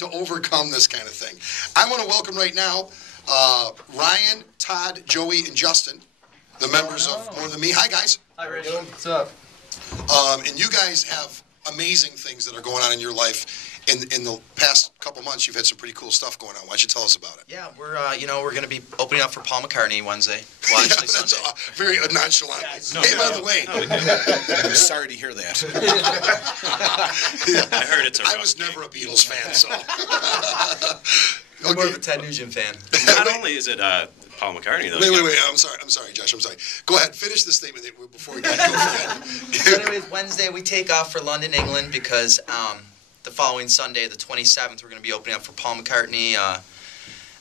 to overcome this kind of thing. I want to welcome right now Ryan, Todd, Joey, and Justin, the members of More Than Me. Hi, guys. Hi, Rich. What's up? And you guys have amazing things that are going on in your life. In the past couple months, you've had some pretty cool stuff going on. Why don't you tell us about it? Yeah, we're going to be opening up for Paul McCartney Wednesday. Well, actually that's Sunday. Very nonchalant. No, hey, by the way, I'm sorry to hear that. yeah, I heard it's a rough I was never a Beatles fan, so. I'm more of a Ted Nugent fan. Not only is it Paul McCartney, though. Wait. I'm sorry, Josh. I'm sorry. Go ahead. Finish the statement before we go ahead. So anyways, Wednesday we take off for London, England, because the following Sunday, the 27th, we're going to be opening up for Paul McCartney,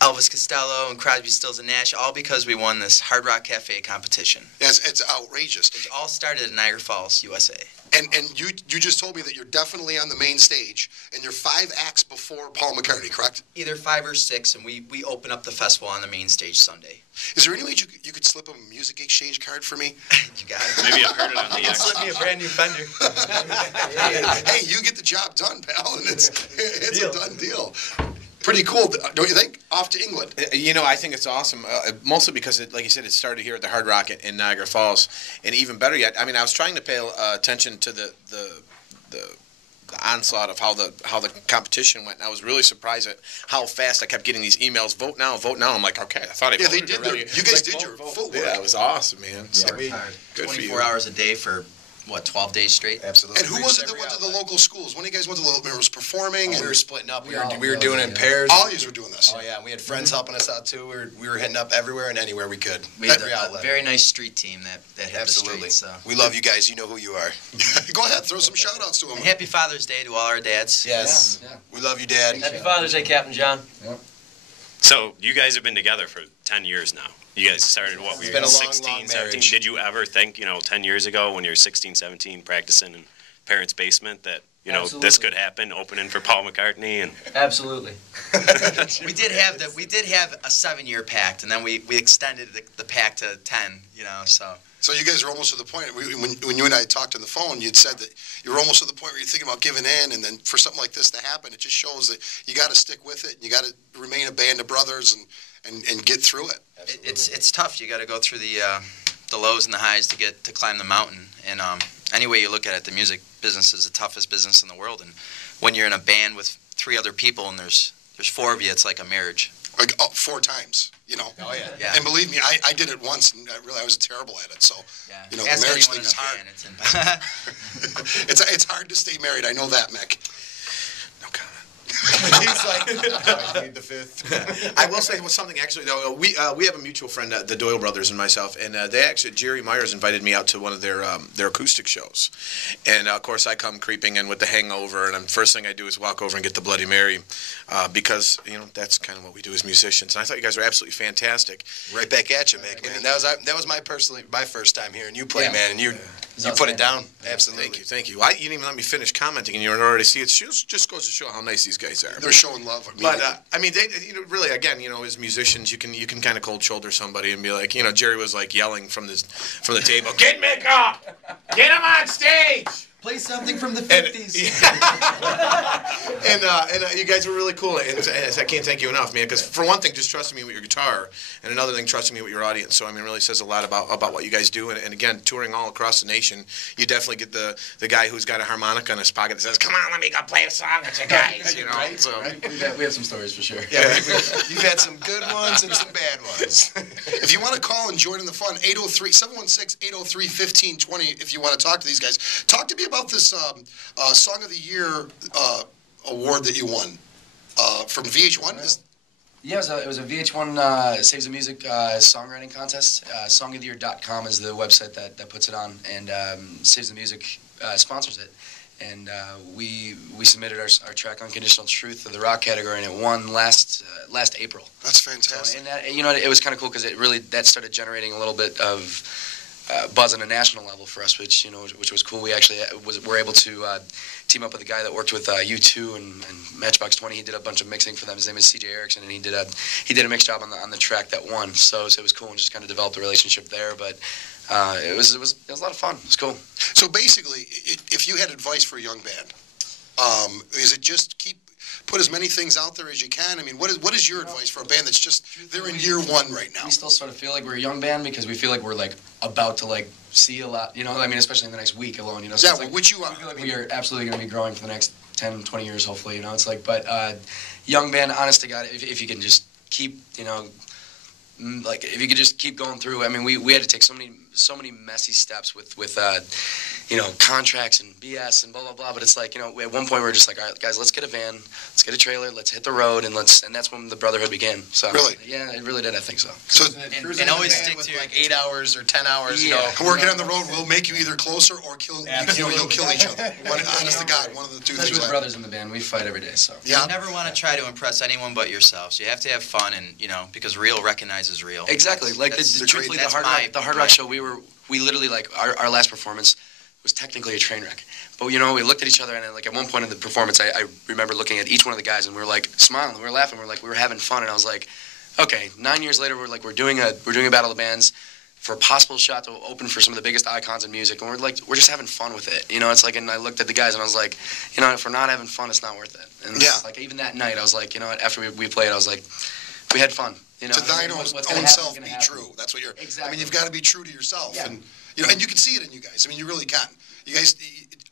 Elvis Costello, and Crosby, Stills, and Nash, all because we won this Hard Rock Cafe competition. Yes, it's outrageous. It all started in Niagara Falls, USA. And you just told me that you're definitely on the main stage, and you're 5 acts before Paul McCartney, correct? Either 5 or 6, and we open up the festival on the main stage Sunday. Is there any way you could slip a music exchange card for me? You got it. Maybe I've heard it on the X. Slip me a brand new Fender. Hey, you get the job done, pal, and it's a done deal. Pretty cool, don't you think? Off to England. You know, I think it's awesome, mostly because, like you said, it started here at the Hard Rock in Niagara Falls. And even better yet, I mean, I was trying to pay attention to the onslaught of how the competition went. And I was really surprised at how fast I kept getting these emails, vote now, vote now. I'm like, okay, I thought I voted they did already. you guys like, did your footwork. Yeah, it was awesome, man. Yeah, So, good for you. 24 hours a day for, what, 12 days straight? Absolutely. And who was it that went to the local schools? One of you guys went to the local, was performing? We And were splitting up. We were doing it in pairs. all of you were doing this. Oh yeah, we had friends helping us out too. We were hitting up everywhere and anywhere we could. We had Every a outlet. very nice street team that hit Absolutely. the streets. So. We love you guys. You know who you are. Go ahead, throw some shout-outs to them. And happy Father's Day to all our dads. Yes. Yeah. We love you, Dad. Happy Father's Day, Captain John. Yep. So you guys have been together for 10 years now. You guys started, what, It's we been were a long, 16, long 17. marriage. Did you ever think, 10 years ago when you were 16, 17, practicing in parents' basement that, this Absolutely. could happen, opening for Paul McCartney? And Absolutely. We did have a 7-year pact, and then we extended the pact to 10. So. So you guys are almost to the point, when you and I talked on the phone, you'd said that you were almost to the point where you're thinking about giving in, and then for something like this to happen, it just shows that you got to stick with it, and you got to remain a band of brothers and get through it. It's tough. You got to go through the lows and the highs to climb the mountain. And any way you look at it, the music business is the toughest business in the world. And when you're in a band with 3 other people and there's 4 of you, it's like a marriage. Like 4 times, Oh yeah. Yeah. And believe me, I did it once, and I was terrible at it. So, Yeah. the Ask marriage anyone in thing's a hard. band, it's It's hard to stay married. I know that, Mick. No comment. He's like, I need the 5th. I will say something actually though. We have a mutual friend, the Doyle brothers and myself, and Jerry Myers invited me out to one of their acoustic shows, and of course I come creeping in with the hangover, and the first thing I do is walk over and get the Bloody Mary, because that's kind of what we do as musicians. And I thought you guys were absolutely fantastic. Right back at you, Mick, man. That was my first time hearing you play, man, and you put it down. Absolutely. Thank you. You didn't even let me finish commenting, and you already see it. Just goes to show how nice these guys are. They're showing love. But they really, again, as musicians, you can kind of cold shoulder somebody and be like, Jerry was like yelling from the table, "Get Mick up! Get him on stage!" Play something from the 50s. And you guys were really cool, and I can't thank you enough, man. Because for one thing, just trusting me with your guitar, and another thing, trusting me with your audience. So it really says a lot about what you guys do. And again, touring all across the nation, you definitely get the guy who's got a harmonica in his pocket that says, "Come on, let me go play a song with you guys." Right, So. right. We have some stories for sure. Yeah, you've had some good ones and some bad ones. If you want to call and join in the fun, 716-803-1520. If you want to talk to these guys, talk to me about this Song of the Year award that you won from VH1. Yeah, it was a VH1 Saves the Music songwriting contest. Songoftheyear.com is the website that puts it on, and Saves the Music sponsors it. And we submitted our track Unconditional Truth to the rock category, and it won last April. That's fantastic. So, and it was kind of cool because that started generating a little bit of buzz on a national level for us, which was cool. We actually were able to team up with a guy that worked with U2 and Matchbox 20. He did a bunch of mixing for them. His name is CJ Erickson, and he did a mix job on the track that won. So it was cool, and just kind of developed a relationship there. But it was a lot of fun. It was cool. So basically, if you had advice for a young band, is it just keep put as many things out there as you can. I mean, what is your advice for a band that's just, they're in year one right now? We still sort of feel like we're a young band because we feel like we're like about to like see a lot, you know, I mean, especially in the next week alone, you know. So Yeah, it's like, which you are. we feel like we are absolutely going to be growing for the next 10, 20 years, hopefully, you know. It's like, but young band, honest to God, if you can just keep, you know, like if you could just keep going through. I mean, we had to take so many messy steps with you know, contracts and BS and blah blah blah. But it's like, you know, at one point we were just like, all right, guys, let's get a van, let's get a trailer, let's hit the road, and that's when the brotherhood began. So really, yeah, it really did. I think so. So and always stick to like 8 hours or 10 hours. Yeah. You know, working on the road will make you either closer or you'll kill each other. Honest to God, one of the two Especially things. with brothers in the band, we fight every day. So Yeah. You never want to try to impress anyone but yourself. So you have to have fun, and you know, because real recognizes real. exactly, like truthfully, the Hard Rock show, we literally like our last performance was technically a train wreck. But you know, we looked at each other, and like at one point in the performance, I remember looking at each one of the guys, and we were like smiling, we were laughing, we were having fun, and I was like, okay, 9 years later, we're doing a battle of bands for a possible shot to open for some of the biggest icons in music, and we're just having fun with it, you know. It's like, and I looked at the guys, and I was like, you know, if we're not having fun, it's not worth it. And Yeah. it's like even that night, I was like, you know what, after we played, I was like, we had fun. You know, To thine own what's gonna happen, self gonna be happen. true. That's what you're. Exactly. I mean, you've got to be true to yourself, Yeah. and you know, and you can see it in you guys. I mean, you really can. You guys,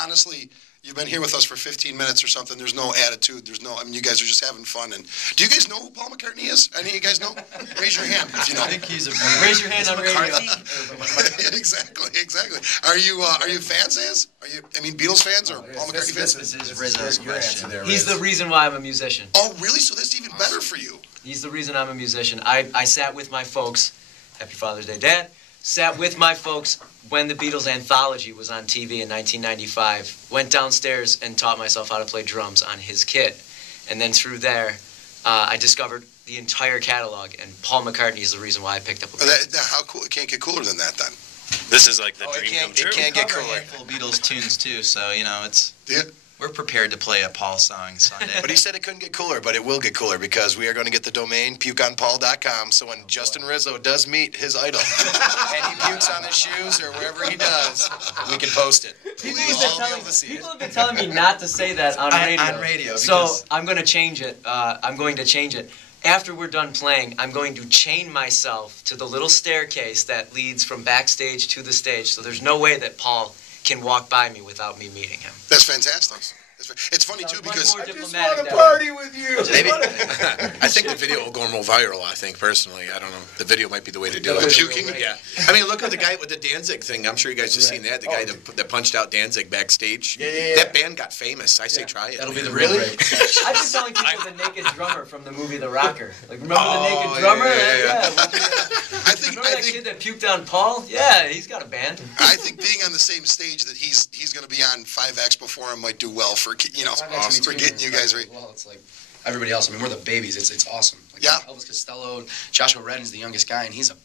honestly, you've been here with us for 15 minutes or something. There's no attitude. There's no. I mean, you guys are just having fun. And do you guys know who Paul McCartney is? Any of you guys know? Raise your hand if you know. I think he's a Raise your hand on radio. Exactly. Are you fans? Are you? I mean, Beatles fans or Paul McCartney fans? This is Rizzo's question. He's the reason why I'm a musician. Oh, really? So that's even better for you. He's the reason I'm a musician. I sat with my folks, Happy Father's Day, Dad, sat with my folks when the Beatles anthology was on TV in 1995, went downstairs and taught myself how to play drums on his kit. And then through there, I discovered the entire catalog, and Paul McCartney is the reason why I picked up a How cool? It can't get cooler than that, then. This is like the dream come it true. can't get Cover a cooler. handful of Beatles tunes too, so you know Yeah. we're prepared to play a Paul song Sunday. But he said it couldn't get cooler, but it will get cooler because we are going to get the domain pukeonpaul.com. So when Justin Rizzo does meet his idol and he pukes on his shoes or wherever he does, we can post it. People We'll all be able to see people it. have been telling me not to say that on radio. On radio, So because- I'm going to change it. After we're done playing, I'm going to chain myself to the little staircase that leads from backstage to the stage. So there's no way that Paul can walk by me without me meeting him. That's fantastic. It's funny too because Much more diplomatic that way. with you. Maybe. I think the video will go more viral. I think personally, I don't know. The video might be the way to do it. puking. Yeah. I mean, look at the guy with the Danzig thing. I'm sure you guys have seen that. The guy that punched out Danzig backstage. Yeah. That band got famous. I say try it. That'll be the Really? real break. I've been telling people the naked drummer from the movie The Rocker. Like, remember the naked drummer? I Remember that think kid that puked on Paul? Yeah, he's got a band. I think being on the same stage that he's going to be on 5X before him might do well for for getting you guys right. Well, it's like everybody else. I mean, we're the babies. It's awesome. Like, Yeah. Elvis Costello, Joshua Redden's the youngest guy, and he's a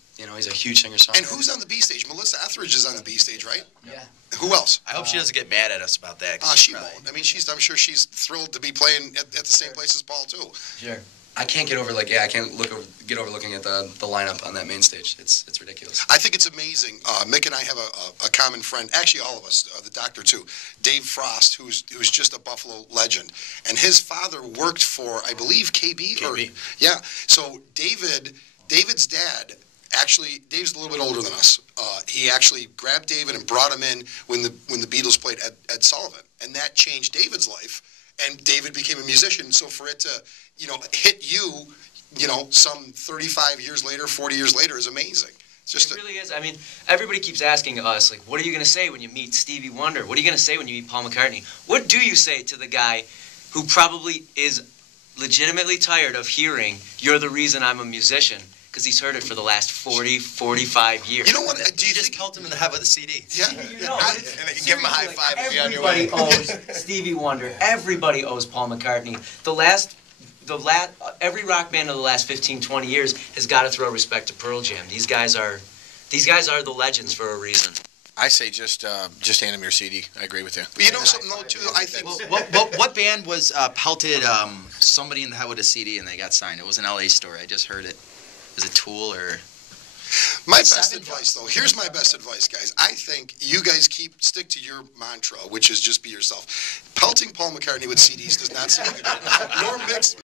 huge singer-songwriter. And who's on the B stage? Mellissa Ethridge is on the B stage, right? Yeah. Who else? I hope she doesn't get mad at us about that. 'cause She probably- won't. I mean, I'm sure she's thrilled to be playing at the same place as Paul too. Sure. I can't get over get over looking at the lineup on that main stage. It's ridiculous. I think it's amazing. Mick and I have a common friend, actually all of us, the doctor too, Dave Frost, who's just a Buffalo legend. And his father worked for, I believe, KB. Yeah. So David's dad, actually, Dave's a little bit older than us. He actually grabbed David and brought him in when the Beatles played Ed Sullivan. And that changed David's life. And David became a musician. So for it to, hit you, some 35 years later, 40 years later is amazing. It's just It really is. I mean, everybody keeps asking us, like, what are you going to say when you meet Stevie Wonder? What are you going to say when you meet Paul McCartney? What do you say to the guy who probably is legitimately tired of hearing, you're the reason I'm a musician? Because he's heard it for the last 40, 45 years. You know what? Do you just think? pelt him in the head with a CD. Yeah. And give him a high five and be on your way. Everybody owes Stevie Wonder. Everybody owes Paul McCartney. Every rock band of the last 15, 20 years has got to throw respect to Pearl Jam. These guys are the legends for a reason. I say just hand him your CD. I agree with you. You know something though too. I think. What band was pelted somebody in the head with a CD and they got signed? It was an LA story. I just heard it. Was it Tool or? My best advice, though, here's my best advice, guys. I think you guys stick to your mantra, which is just be yourself. Pelting Paul McCartney with CDs does not seem like a good, nor mix